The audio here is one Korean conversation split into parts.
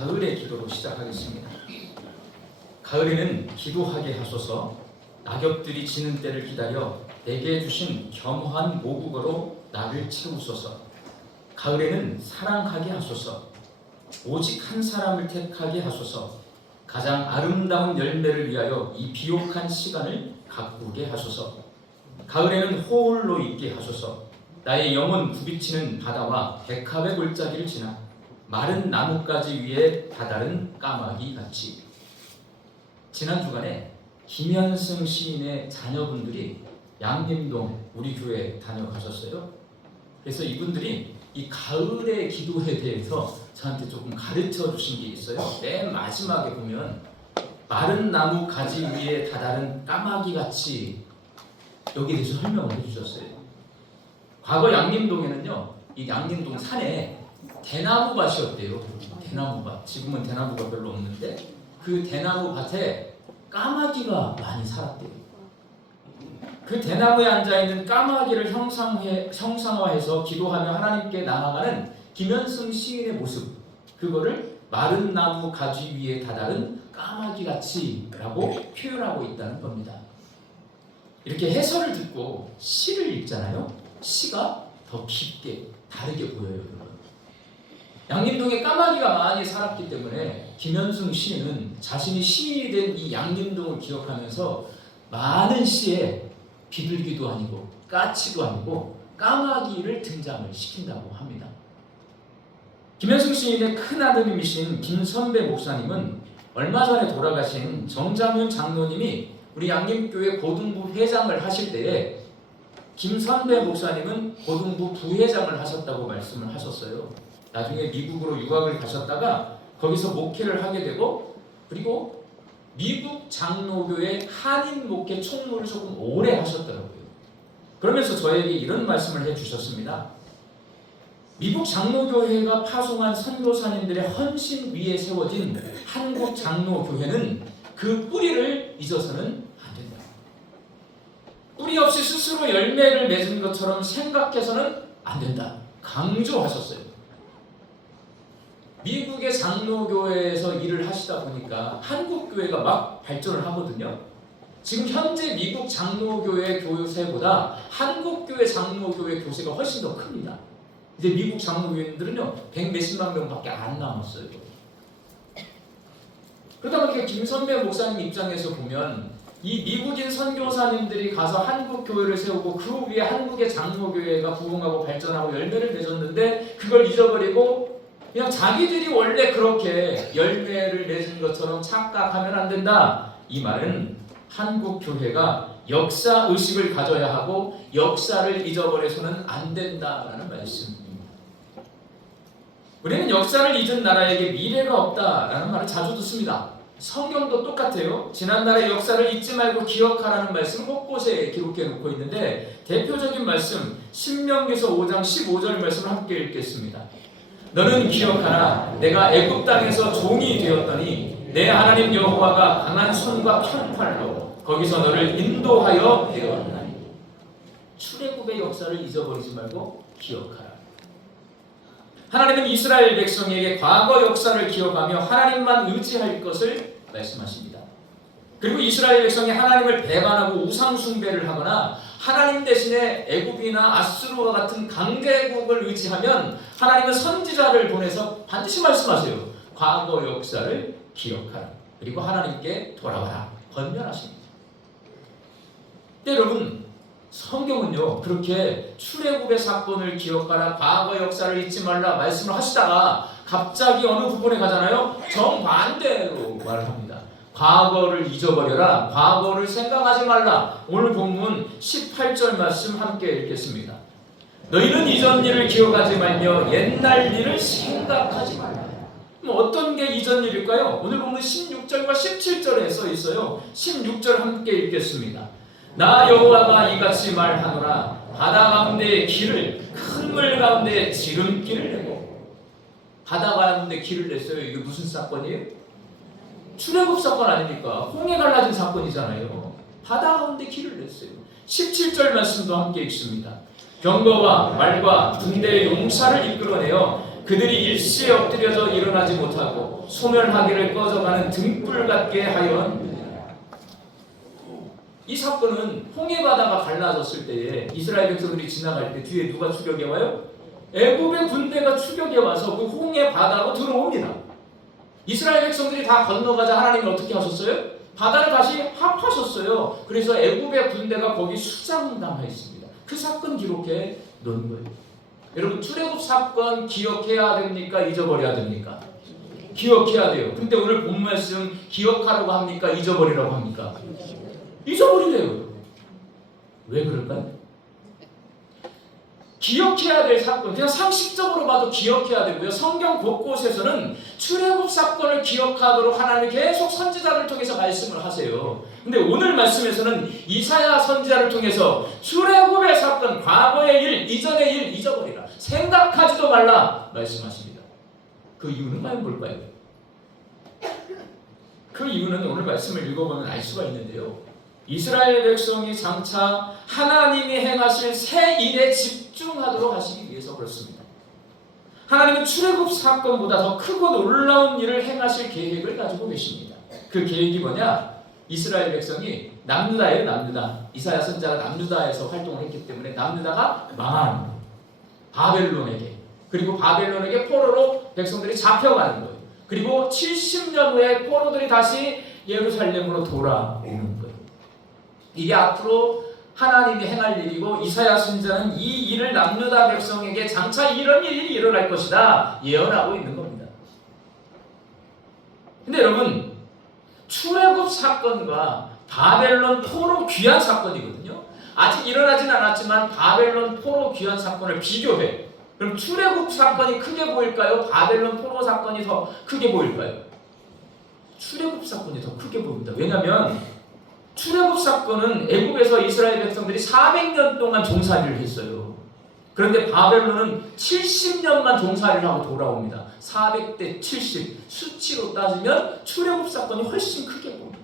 가을의 기도로 시작하겠습니다. 가을에는 기도하게 하소서. 낙엽들이 지는 때를 기다려 내게 주신 겸허한 모국어로 나를 채우소서. 가을에는 사랑하게 하소서. 오직 한 사람을 택하게 하소서. 가장 아름다운 열매를 위하여 이 비옥한 시간을 가꾸게 하소서. 가을에는 호울로 있게 하소서. 나의 영혼 굽이치는 바다와 백합의 골짜기를 지나 마른 나뭇가지 위에 다다른 까마귀 같이. 지난 주간에 김현승 시인의 자녀분들이 양림동 우리 교회 다녀가셨어요. 그래서 이분들이 이 가을의 기도에 대해서 저한테 조금 가르쳐 주신 게 있어요. 맨 마지막에 보면 마른 나무 가지 위에 다다른 까마귀 같이, 여기에 대해서 설명을 해주셨어요. 과거 양림동에는요, 이 양림동 산에 대나무밭이었대요. 대나무밭. 지금은 대나무가 별로 없는데 그 대나무밭에 까마귀가 많이 살았대요. 그 대나무에 앉아있는 까마귀를 형상화해서 기도하며 하나님께 나아가는 김현승 시인의 모습, 그거를 마른 나무 가지 위에 다다른 까마귀같이 라고 표현하고 있다는 겁니다. 이렇게 해설을 듣고 시를 읽잖아요. 시가 더 깊게 다르게 보여요. 양림동에 까마귀가 많이 살았기 때문에 김현승 시인은 자신이 시인이 된 이 양림동을 기억하면서 많은 시에 비둘기도 아니고 까치도 아니고 까마귀를 등장을 시킨다고 합니다. 김현승 시인의 큰아드님이신 김선배 목사님은 얼마 전에 돌아가신 정장윤 장로님이 우리 양림교회 고등부 회장을 하실 때에 김선배 목사님은 고등부 부회장을 하셨다고 말씀을 하셨어요. 나중에 미국으로 유학을 가셨다가 거기서 목회를 하게 되고, 그리고 미국 장로교회 한인 목회 총무를 조금 오래 하셨더라고요. 그러면서 저에게 이런 말씀을 해주셨습니다. 미국 장로교회가 파송한 선교사님들의 헌신 위에 세워진 한국 장로교회는 그 뿌리를 잊어서는 안 된다. 뿌리 없이 스스로 열매를 맺은 것처럼 생각해서는 안 된다. 강조하셨어요. 미국의 장로교회에서 일을 하시다 보니까 한국교회가 막 발전을 하거든요. 지금 현재 미국 장로교회 교세보다 한국교회 장로교회 교세가 훨씬 더 큽니다. 이제 미국 장로교인들은요 100몇십만 명밖에 안 남았어요. 그러다 보니까 김선배 목사님 입장에서 보면 이 미국인 선교사님들이 가서 한국 교회를 세우고 그 위에 한국의 장로교회가 부흥하고 발전하고 열매를 맺었는데 그걸 잊어버리고 그냥 자기들이 원래 그렇게 열매를 맺은 것처럼 착각하면 안 된다. 이 말은 한국 교회가 역사 의식을 가져야 하고 역사를 잊어버려서는 안 된다라는 말씀입니다. 우리는 역사를 잊은 나라에게 미래가 없다라는 말을 자주 듣습니다. 성경도 똑같아요. 지난날의 역사를 잊지 말고 기억하라는 말씀 곳곳에 기록해 놓고 있는데, 대표적인 말씀 신명기서 5장 15절 말씀을 함께 읽겠습니다. 너는 기억하라. 내가 애굽 땅에서 종이 되었더니 내 하나님 여호와가 강한 손과 편팔로 거기서 너를 인도하여 되었나니. 출애굽의 역사를 잊어버리지 말고 기억하라. 하나님은 이스라엘 백성에게 과거 역사를 기억하며 하나님만 의지할 것을 말씀하십니다. 그리고 이스라엘 백성이 하나님을 배반하고 우상 숭배를 하거나 하나님 대신에 애굽이나 아수르와 같은 강대국을 의지하면 하나님은 선지자를 보내서 반드시 말씀하세요. 과거 역사를 기억하라. 그리고 하나님께 돌아와라. 권면하십니다. 여러분, 성경은요 그렇게 출애굽의 사건을 기억하라, 과거 역사를 잊지 말라 말씀을 하시다가 갑자기 어느 부분에 가잖아요. 정반대로 말을 합니다. 과거를 잊어버려라. 과거를 생각하지 말라. 오늘 본문 18절 말씀 함께 읽겠습니다. 너희는 이전 일을 기억하지 말며 옛날 일을 생각하지 말라. 어떤 게 이전 일일까요? 오늘 본문 16절과 17절에 써 있어요. 16절 함께 읽겠습니다. 나 여호와가 이같이 말하노라. 바다 가운데 길을, 큰 물 가운데 지름길을 내고. 바다 가운데 길을 냈어요. 이게 무슨 사건이에요? 출애굽 사건 아닙니까? 홍해 갈라진 사건이잖아요. 바다 가운데 길을 냈어요. 17절 말씀도 함께 읽습니다. 병거와 말과 군대의 용사를 이끌어내어 그들이 일시에 엎드려서 일어나지 못하고 소멸하기를 꺼져가는 등불 같게 하여. 이 사건은 홍해 바다가 갈라졌을 때에 이스라엘 백성들이 지나갈 때 뒤에 누가 추격해 와요? 애굽의 군대가 추격해 와서 그 홍해 바다로 들어옵니다. 이스라엘 백성들이 다 건너가자 하나님이 어떻게 하셨어요? 바다를 다시 합하셨어요. 그래서 애굽의 군대가 거기 수장당하 있습니다. 그 사건 기록해 놓은 거예요. 여러분, 출애굽 사건 기억해야 됩니까? 잊어버려야 됩니까? 기억해야 돼요. 근데 오늘 본 말씀 기억하라고 합니까? 잊어버리라고 합니까? 잊어버리래요. 왜 그럴까요? 기억해야 될 사건, 그냥 상식적으로 봐도 기억해야 되고요. 성경 곳곳에서는 출애굽 사건을 기억하도록 하나님이 계속 선지자를 통해서 말씀을 하세요. 근데 오늘 말씀에서는 이사야 선지자를 통해서 출애굽의 사건, 과거의 일, 이전의 일 잊어버리라, 생각하지도 말라 말씀하십니다. 그 이유는 과연 뭘까요? 그 이유는 오늘 말씀을 읽어보면 알 수가 있는데요. 이스라엘 백성이 장차 하나님이 행하실 새 일에 집중하도록 하시기 위해서 그렇습니다. 하나님은 출애굽 사건보다 더 크고 놀라운 일을 행하실 계획을 가지고 계십니다. 그 계획이 뭐냐? 이스라엘 백성이 남유다예요. 남유다. 이사야 선지자가 남유다에서 활동을 했기 때문에 남유다가 망하는 거예요. 바벨론에게. 그리고 바벨론에게 포로로 백성들이 잡혀가는 거예요. 그리고 70년 후에 포로들이 다시 예루살렘으로 돌아오는 거예요. 이게 앞으로 하나님이 행할 일이고 이사야 선지자는 이 일을 남유다 백성에게 장차 이런 일이 일어날 것이다 예언하고 있는 겁니다. 근데 여러분, 출애굽 사건과 바벨론 포로 귀환 사건이거든요. 아직 일어나진 않았지만 바벨론 포로 귀환 사건을 비교해. 그럼 출애굽 사건이 크게 보일까요? 바벨론 포로 사건이 더 크게 보일까요? 출애굽 사건이 더 크게 보입니다. 왜냐하면 출애굽 사건은 애굽에서 이스라엘 백성들이 400년 동안 종살이를 했어요. 그런데 바벨론은 70년만 종살이를 하고 돌아옵니다. 400대 70, 수치로 따지면 출애굽 사건이 훨씬 크게 보입니다.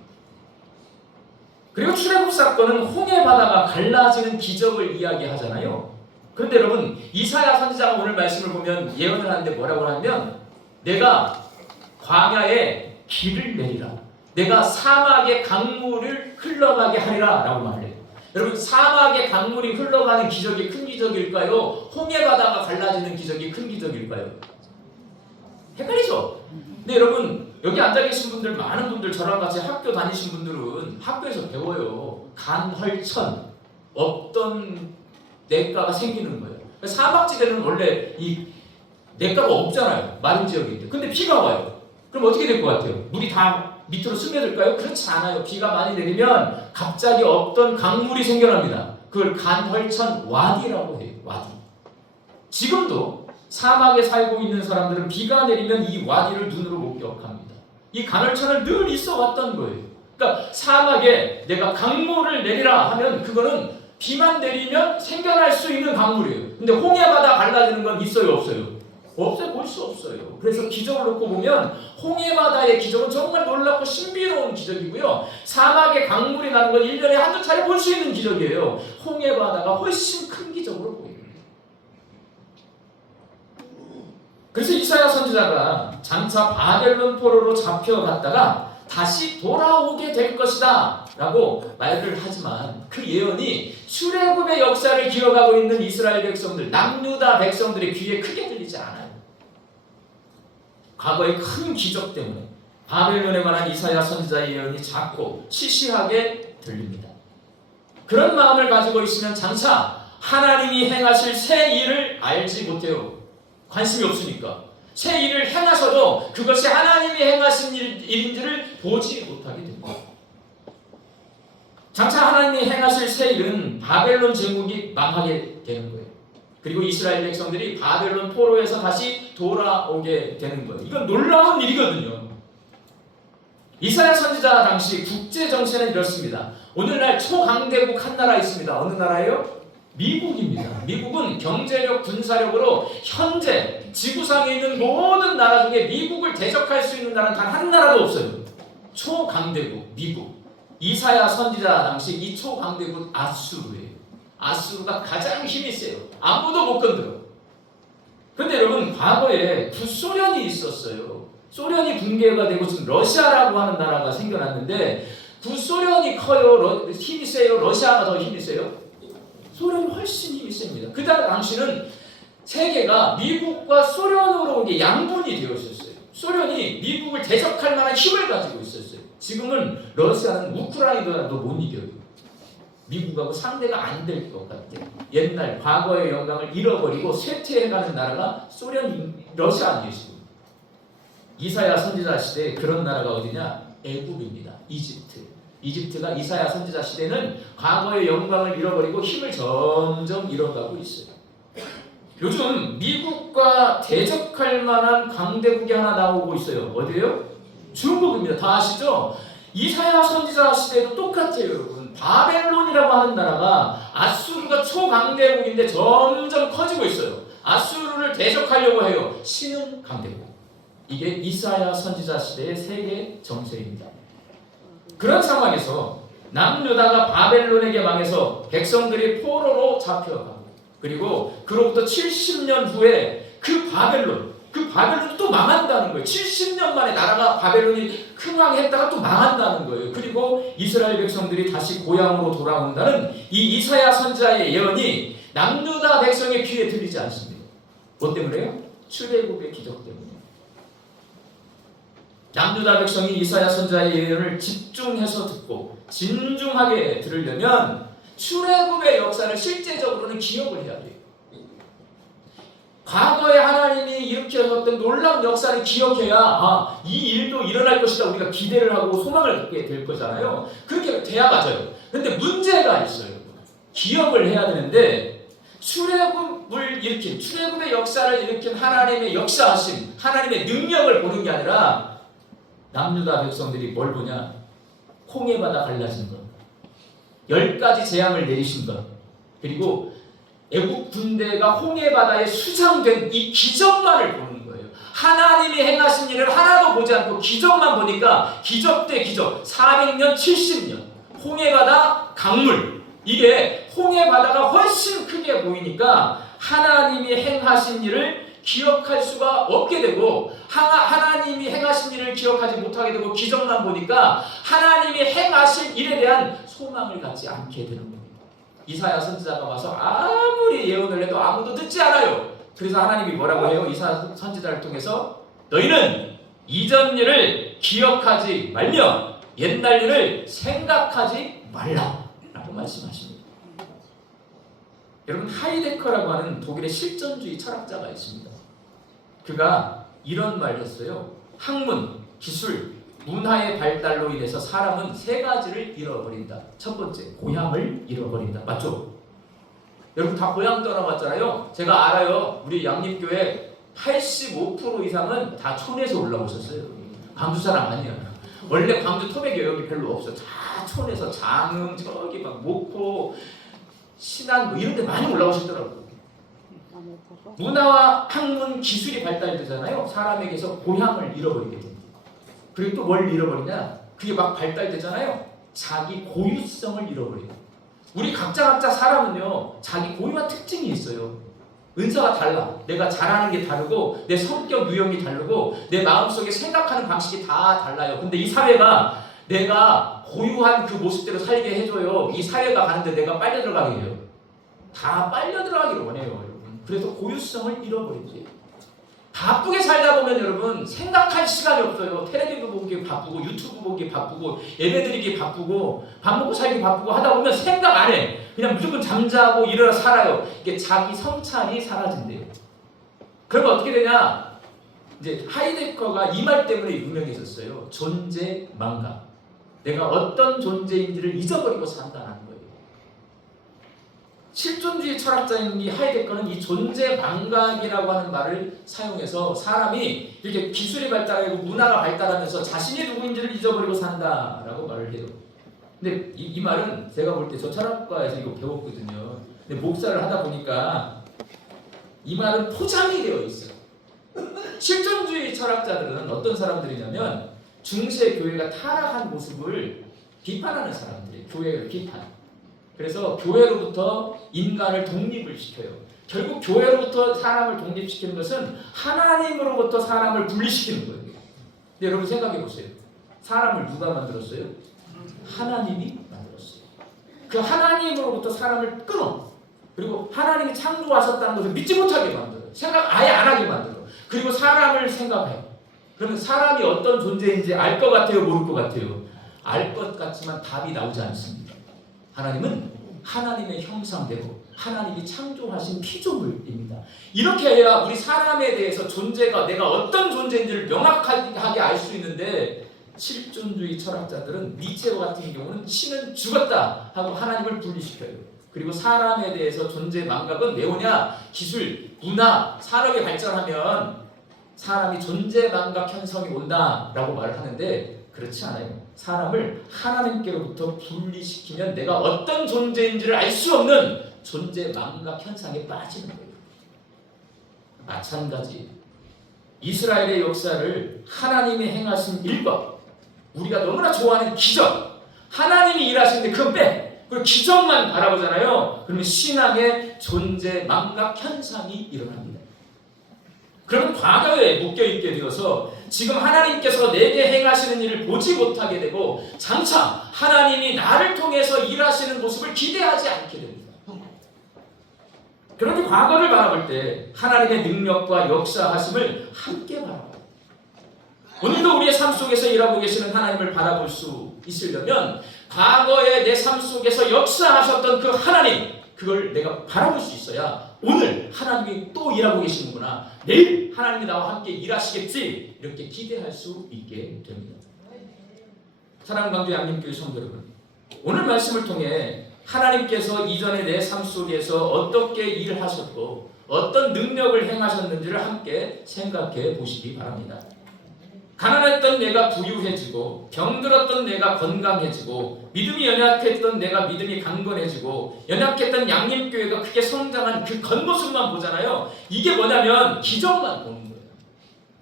그리고 출애굽 사건은 홍해 바다가 갈라지는 기적을 이야기하잖아요. 그런데 여러분, 이사야 선지자가 오늘 말씀을 보면 예언을 하는데 뭐라고 하냐면, 내가 광야에 길을 내리라, 내가 사막의 강물을 흘러가게 하리라 라고 말해요. 여러분, 사막의 강물이 흘러가는 기적이 큰 기적일까요? 홍해 바다가 갈라지는 기적이 큰 기적일까요? 헷갈리죠? 근데 여러분, 여기 앉아 계신 분들, 많은 분들, 저랑 같이 학교 다니신 분들은 학교에서 배워요. 간헐천, 없던 냇가가 생기는 거예요. 사막지대는 원래 이 냇가가 없잖아요. 마른 지역인데. 근데 비가 와요. 그럼 어떻게 될 것 같아요? 물이 다 밑으로 스며들까요? 그렇지 않아요. 비가 많이 내리면 갑자기 없던 강물이 생겨납니다. 그걸 간헐천 와디라고 해요. 와디. 지금도 사막에 살고 있는 사람들은 비가 내리면 이 와디를 눈으로 목격합니다. 이 간헐천은 늘 있어 왔던 거예요. 그러니까 사막에 내가 강물을 내리라 하면 그거는 비만 내리면 생겨날 수 있는 강물이에요. 근데 홍해바다 갈라지는 건 있어요, 없어요? 없어요. 볼 수 없어요. 그래서 기적을 놓고 보면 홍해바다의 기적은 정말 놀랍고 신비로운 기적이고요. 사막에 강물이 나는 건 1년에 한두 차례 볼 수 있는 기적이에요. 홍해바다가 훨씬 큰 기적으로 보입니다. 그래서 이사야 선지자가 장차 바벨론 포로로 잡혀갔다가 다시 돌아오게 될 것이다 라고 말을 하지만, 그 예언이 출애굽의 역사를 기억하고 있는 이스라엘 백성들, 남유다 백성들의 귀에 크게 들리지 않아요. 과거의 큰 기적 때문에 바벨론에 관한 이사야 선지자의 예언이 작고 시시하게 들립니다. 그런 마음을 가지고 있으면 장차 하나님이 행하실 새 일을 알지 못해요. 관심이 없으니까. 새 일을 행하셔도 그것이 하나님이 행하신 일인지를 보지 못하게 됩니다. 장차 하나님이 행하실 새 일은 바벨론 제국이 망하게 되는 거예요. 그리고 이스라엘 백성들이 바벨론 포로에서 다시 돌아오게 되는 거예요. 이건 놀라운 일이거든요. 이사야 선지자 당시 국제 정세는 이렇습니다. 오늘날 초강대국 한 나라 있습니다. 어느 나라예요? 미국입니다. 미국은 경제력, 군사력으로 현재 지구상에 있는 모든 나라 중에 미국을 대적할 수 있는 나라는 단 한 나라도 없어요. 초강대국 미국. 이사야 선지자 당시 이 초강대국 아수르예요. 아수르가 가장 힘이 세요. 아무도 못 건드려. 근데 여러분 과거에 구소련이 있었어요. 소련이 붕괴가 되고 지금 러시아라고 하는 나라가 생겨났는데 구소련이 커요? 힘이 세요? 러시아가 더 힘이 세요? 소련이 훨씬 힘이 셉니다. 그 당시는 세계가 미국과 소련으로 이게 양분이 되어 있었어요. 소련이 미국을 대적할 만한 힘을 가지고 있었어요. 지금은 러시아는 우크라이나도 못 이겨요. 미국하고 상대가 안 될 것 같아요. 옛날 과거의 영광을 잃어버리고 쇠퇴해가는 나라가 러시아 아니겠습니까? 이사야 선지자 시대에 그런 나라가 어디냐? 애굽입니다. 이집트가 이사야 선지자 시대는 과거의 영광을 잃어버리고 힘을 점점 잃어가고 있어요. 요즘 미국과 대적할 만한 강대국이 하나 나오고 있어요. 어디예요? 중국입니다. 다 아시죠? 이사야 선지자 시대도 똑같아요, 여러분. 바벨론이라고 하는 나라가 아수르가 초강대국인데 점점 커지고 있어요. 아수르를 대적하려고 해요. 신은 강대국. 이게 이사야 선지자 시대의 세계 정세입니다. 그런 상황에서 남유다가 바벨론에게 망해서 백성들이 포로로 잡혀가고, 그리고 그로부터 70년 후에 그 바벨론이 또 망한다는 거예요. 70년 만에 나라가 바벨론이 흥왕했다가 또 망한다는 거예요. 그리고 이스라엘 백성들이 다시 고향으로 돌아온다는 이 이사야 선지자의 예언이 남유다 백성의 귀에 들리지 않습니다. 뭐 때문에요? 출애굽의 기적 때문에. 남유다 백성이 이사야 선지자의 예언을 집중해서 듣고 진중하게 들으려면 출애굽의 역사를 실제적으로는 기억을 해야 돼요. 과거에 하나님이 일으켜셨던 놀라운 역사를 기억해야 이 일도 일어날 것이다 우리가 기대를 하고 소망을 갖게 될 거잖아요. 그렇게 돼야 맞아요. 근데 문제가 있어요. 기억을 해야 되는데 출애굽의 역사를 일으킨 하나님의 역사하심, 하나님의 능력을 보는 게 아니라 남유다 백성들이 뭘 보냐? 홍해바다 갈라진 것, 10가지 재앙을 내리신 것, 그리고 애국 군대가 홍해바다에 수장된 이 기적만을 보는 거예요. 하나님이 행하신 일을 하나도 보지 않고 기적만 보니까 기적 대 기적, 400년, 70년, 홍해바다 강물, 이게 홍해바다가 훨씬 크게 보이니까 하나님이 행하신 일을 기억할 수가 없게 되고, 하나님이 행하신 일을 기억하지 못하게 되고 기적만 보니까 하나님이 행하신 일에 대한 소망을 갖지 않게 되는 겁니다. 이사야 선지자가 와서 아무리 예언을 해도 아무도 듣지 않아요. 그래서 하나님이 뭐라고 해요? 이사야 선지자를 통해서 너희는 이전 일을 기억하지 말며 옛날 일을 생각하지 말라라고 말씀하십니다. 여러분, 하이데커라고 하는 독일의 실존주의 철학자가 있습니다. 그가 이런 말을 했어요. 학문, 기술, 문화의 발달로 인해서 사람은 3가지를 잃어버린다. 첫 번째, 고향을 잃어버린다. 맞죠? 여러분 다 고향 떠나봤잖아요. 제가 알아요. 우리 양립교회 85% 이상은 다 촌에서 올라오셨어요. 광주 사람 아니야. 원래 광주 토백이 여기 별로 없어. 다 촌에서 장흥, 저기 막 목포, 신안 뭐 이런 데 많이 올라오시더라고요. 문화와 학문, 기술이 발달되잖아요. 사람에게서 고향을 잃어버리게 됩니다. 그리고 또 뭘 잃어버리냐? 그게 막 발달되잖아요. 자기 고유성을 잃어버려요. 우리 각자 사람은요, 자기 고유한 특징이 있어요. 은사가 달라. 내가 잘하는 게 다르고, 내 성격 유형이 다르고, 내 마음속에 생각하는 방식이 다 달라요. 근데 이 사회가 내가 고유한 그 모습대로 살게 해줘요. 이 사회가 가는데 내가 빨려 들어가게 해요. 다 빨려 들어가기를 원해요, 여러분. 그래서 고유성을 잃어버리지. 바쁘게 살다 보면 여러분 생각할 시간이 없어요. 텔레비전 보기 바쁘고, 유튜브 보기 바쁘고, 예배 드리기 바쁘고, 밥 먹고 살기 바쁘고 하다 보면 생각 안 해. 그냥 무조건 잠자고 일어나 살아요. 이게 자기 성찰이 사라진대요. 그러면 어떻게 되냐? 이제 하이데커가 이 말 때문에 유명해졌어요. 존재 망각. 내가 어떤 존재인지를 잊어버리고 산다는 거예요. 실존주의 철학자인 이 하이데커는 이 존재 망각이라고 하는 말을 사용해서 사람이 이렇게 기술이 발달하고 문화가 발달하면서 자신이 누구인지를 잊어버리고 산다라고 말을 해요. 근데 이 말은 제가 볼 때 저 철학과에서 이거 배웠거든요. 근데 목사를 하다 보니까 이 말은 포장이 되어 있어요. 실존주의 철학자들은 어떤 사람들이냐면 중세 교회가 타락한 모습을 비판하는 사람들이에요. 교회를 비판. 그래서 교회로부터 인간을 독립을 시켜요. 결국 교회로부터 사람을 독립시키는 것은 하나님으로부터 사람을 분리시키는 거예요. 근데 여러분 생각해 보세요. 사람을 누가 만들었어요? 하나님이 만들었어요. 그 하나님으로부터 사람을 끊어. 그리고 하나님이 창조하셨다는 것을 믿지 못하게 만들어요. 생각 아예 안 하게 만들어요. 그리고 사람을 생각해요. 그러면 사람이 어떤 존재인지 알 것 같아요? 모를 것 같아요? 알 것 같지만 답이 나오지 않습니다. 하나님은 하나님의 형상대로 하나님이 창조하신 피조물입니다. 이렇게 해야 우리 사람에 대해서 존재가 내가 어떤 존재인지를 명확하게 알 수 있는데, 실존주의 철학자들은 니체와 같은 경우는 신은 죽었다 하고 하나님을 분리시켜요. 그리고 사람에 대해서 존재 망각은 왜 오냐? 기술, 문화, 산업이 발전하면 사람이 존재 망각 현상이 온다라고 말을 하는데, 그렇지 않아요. 사람을 하나님께로부터 분리시키면 내가 어떤 존재인지를 알 수 없는 존재 망각 현상에 빠지는 거예요. 마찬가지 이스라엘의 역사를 하나님이 행하신 일과 우리가 너무나 좋아하는 기적, 하나님이 일하시는데 그건 빼. 그리고 기적만 바라보잖아요. 그러면 신앙의 존재 망각 현상이 일어납니다. 그러면 과거에 묶여있게 되어서 지금 하나님께서 내게 행하시는 일을 보지 못하게 되고 장차 하나님이 나를 통해서 일하시는 모습을 기대하지 않게 됩니다. 그런데 과거를 바라볼 때 하나님의 능력과 역사하심을 함께 바라봐요. 오늘도 우리의 삶 속에서 일하고 계시는 하나님을 바라볼 수 있으려면 과거의 내 삶 속에서 역사하셨던 그 하나님, 그걸 내가 바라볼 수 있어야 오늘 하나님이 또 일하고 계시는구나, 내일 하나님이 나와 함께 일하시겠지, 이렇게 기대할 수 있게 됩니다. 사랑하는 광주 양림교회 성도 여러분, 오늘 말씀을 통해 하나님께서 이전에 내 삶 속에서 어떻게 일을 하셨고 어떤 능력을 행하셨는지를 함께 생각해 보시기 바랍니다. 가난했던 내가 부유해지고, 병들었던 내가 건강해지고, 믿음이 연약했던 내가 믿음이 강건해지고, 연약했던 양림교회가 크게 성장한 그 겉모습만 보잖아요. 이게 뭐냐면 기적만 보는 거예요.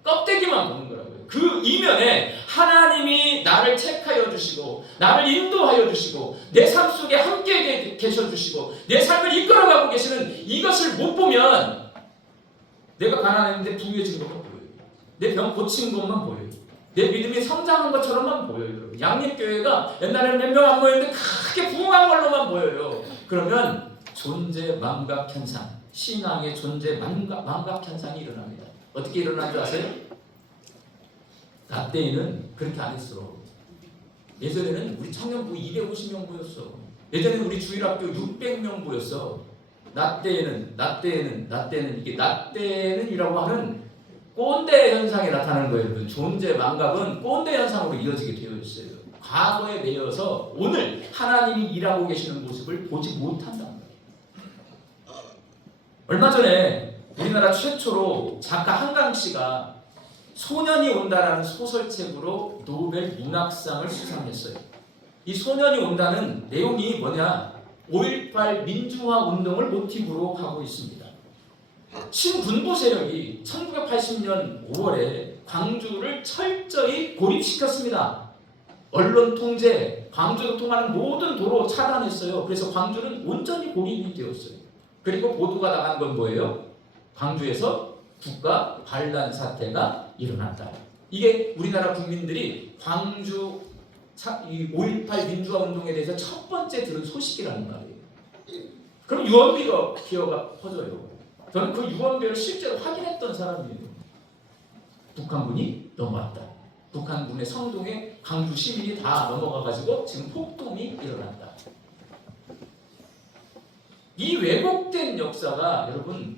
껍데기만 보는 거라고요. 그 이면에 하나님이 나를 택하여 주시고 나를 인도하여 주시고 내 삶 속에 함께 계셔 주시고 내 삶을 이끌어가고 계시는 이것을 못 보면 내가 가난했는데 부유해진 것만 보여요. 내 병 고친 것만 보여요. 내 믿음이 성장한 것처럼만 보여요. 양립교회가 옛날에는 몇 명 안 모였는데 크게 부흥한 걸로만 보여요. 그러면 존재 망각 현상, 신앙의 존재 망각 현상이 일어납니다. 어떻게 일어난 줄 아세요? 나 때에는 그렇게 안 했어. 예전에는 우리 청년부 250명 모였어. 예전에는 우리 주일학교 600명 모였어. 나 때에는 이게 나 때는이라고 하는 꼰대 현상이 나타나는 거예요. 여러분. 존재 망각은 꼰대 현상으로 이어지게 되어 있어요. 과거에 매여서 오늘 하나님이 일하고 계시는 모습을 보지 못한다. 얼마 전에 우리나라 최초로 작가 한강 씨가 소년이 온다라는 소설책으로 노벨 문학상을 수상했어요. 이 소년이 온다는 내용이 뭐냐? 5.18 민주화 운동을 모티브로 하고 있습니다. 신군부 세력이 1980년 5월에 광주를 철저히 고립시켰습니다. 언론 통제, 광주로 통하는 모든 도로 차단했어요. 그래서 광주는 온전히 고립이 되었어요. 그리고 보도가 나간 건 뭐예요? 광주에서 국가 반란 사태가 일어났다. 이게 우리나라 국민들이 광주 5.18 민주화 운동에 대해서 첫 번째 들은 소식이라는 말이에요. 그럼 유언비어 기어가 퍼져요. 저는 그 유언비어를 실제로 확인했던 사람이에요. 북한군이 넘어왔다. 북한군의 성동에 광주 시민이 다 넘어가가지고 지금 폭동이 일어났다. 이 왜곡된 역사가 여러분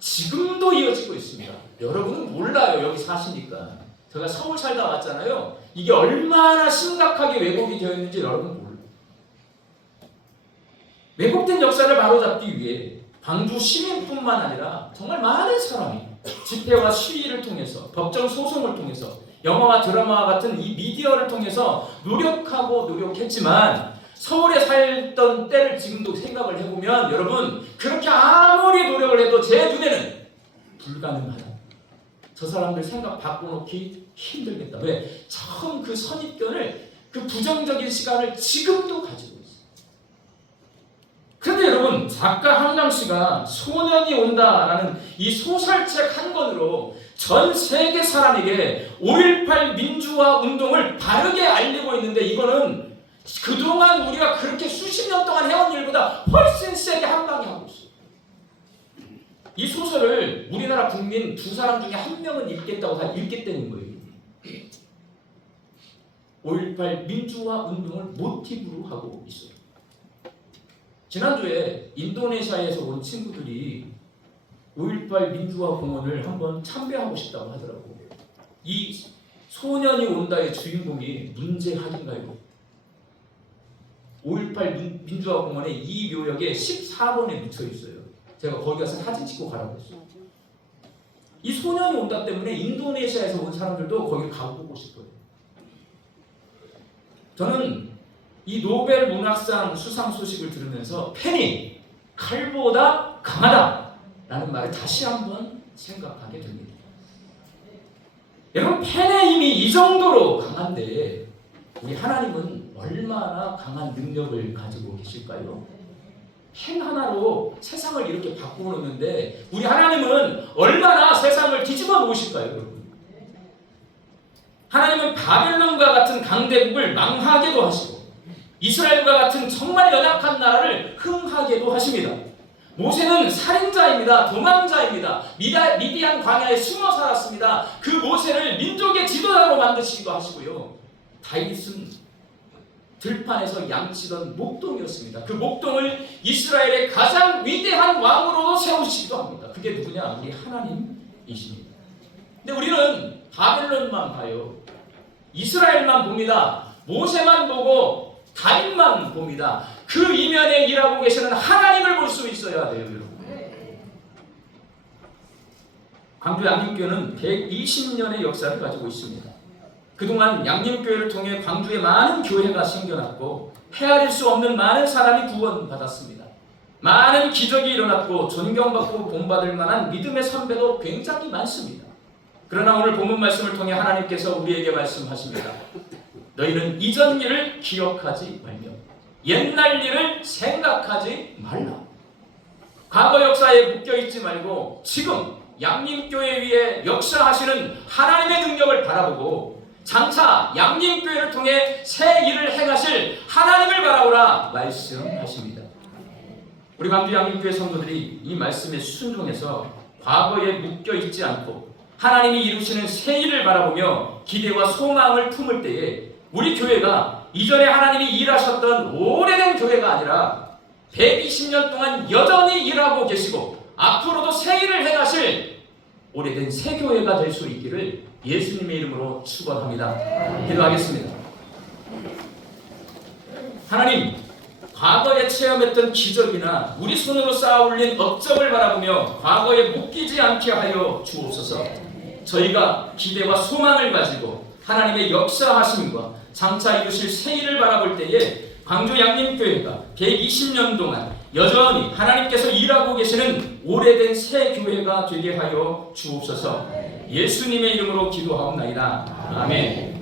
지금도 이어지고 있습니다. 여러분은 몰라요. 여기 사시니까. 제가 서울 살다 왔잖아요. 이게 얼마나 심각하게 왜곡이 되어 있는지 여러분 몰라요. 왜곡된 역사를 바로잡기 위해 광주 시민뿐만 아니라 정말 많은 사람이 집회와 시위를 통해서, 법정 소송을 통해서, 영화와 드라마와 같은 이 미디어를 통해서 노력했지만 서울에 살던 때를 지금도 생각을 해보면 여러분 그렇게 아무리 노력을 해도 제 눈에는 불가능하다. 저 사람들 생각 바꿔놓기 힘들겠다. 왜? 처음 그 선입견을, 그 부정적인 시간을 지금도 가지고 있어요. 그런데 여러분 작가 한강 씨가 소년이 온다라는 이 소설책 한 권으로 전 세계 사람에게 5.18 민주화 운동을 바르게 알리고 있는데, 이거는 그동안 우리가 그렇게 수십 년 동안 해온 일보다 훨씬 세게 한 방에 하고 있어요. 이 소설을 우리나라 국민 2사람 중에 1명은 읽겠다고 다 읽겠다는 거예요. 5.18 민주화 운동을 모티브로 하고 있어요. 지난주에 인도네시아에서 온 친구들이 5.18 민주화 공원을 한번 참배하고 싶다고 하더라고요. 이 소년이 온다의 주인공이 문제학인가요? 5.18 민주화 공원의 이 묘역에 14번에 묻혀 있어요. 제가 거기 가서 사진 찍고 가라고 했어요. 이 소년이 온다 때문에 인도네시아에서 온 사람들도 거기 가보고 싶어요. 저는 이 노벨 문학상 수상 소식을 들으면서 펜이 칼보다 강하다라는 말을 다시 한번 생각하게 됩니다. 여러분, 펜의 힘이 이 정도로 강한데 우리 하나님은 얼마나 강한 능력을 가지고 계실까요? 펜 하나로 세상을 이렇게 바꾸어 놓는데 우리 하나님은 얼마나 세상을 뒤집어 놓으실까요, 여러분? 하나님은 바벨론과 같은 강대국을 망하게도 하시고 이스라엘과 같은 정말 연약한 나라를 흥하게도 하십니다. 모세는 살인자입니다. 도망자입니다. 미디안 광야에 숨어 살았습니다. 그 모세를 민족의 지도자로 만드시기도 하시고요. 다윗은 들판에서 양치던 목동이었습니다. 그 목동을 이스라엘의 가장 위대한 왕으로도 세우시기도 합니다. 그게 누구냐? 우리 하나님이십니다. 근데 우리는 바벨론만 봐요. 이스라엘만 봅니다. 모세만 보고 다윗만 봅니다. 그 이면에 일하고 계시는 하나님을 볼 수 있어야 돼요, 여러분. 광주 양림교회는 120년의 역사를 가지고 있습니다. 그동안 양림교회를 통해 광주에 많은 교회가 생겨났고 헤아릴 수 없는 많은 사람이 구원받았습니다. 많은 기적이 일어났고 존경받고 본받을 만한 믿음의 선배도 굉장히 많습니다. 그러나 오늘 본문 말씀을 통해 하나님께서 우리에게 말씀하십니다. 너희는 이전 일을 기억하지 말며 옛날 일을 생각하지 말라. 과거 역사에 묶여있지 말고 지금 양림교회 위에 역사하시는 하나님의 능력을 바라보고 장차 양림교회를 통해 새 일을 행하실 하나님을 바라보라 말씀하십니다. 우리 광주 양림교회 성도들이 이 말씀에 순종해서 과거에 묶여있지 않고 하나님이 이루시는 새 일을 바라보며 기대와 소망을 품을 때에 우리 교회가 이전에 하나님이 일하셨던 오래된 교회가 아니라 120년 동안 여전히 일하고 계시고 앞으로도 새 일을 행하실 오래된 새 교회가 될 수 있기를 예수님의 이름으로 축원합니다. 기도하겠습니다. 하나님, 과거에 체험했던 기적이나 우리 손으로 쌓아 올린 업적을 바라보며 과거에 묶이지 않게 하여 주옵소서. 저희가 기대와 소망을 가지고 하나님의 역사하심과 장차 이루실 새 일을 바라볼 때에 광주 양림교회가 120년 동안 여전히 하나님께서 일하고 계시는 오래된 새 교회가 되게 하여 주옵소서. 예수님의 이름으로 기도하옵나이다. 아멘.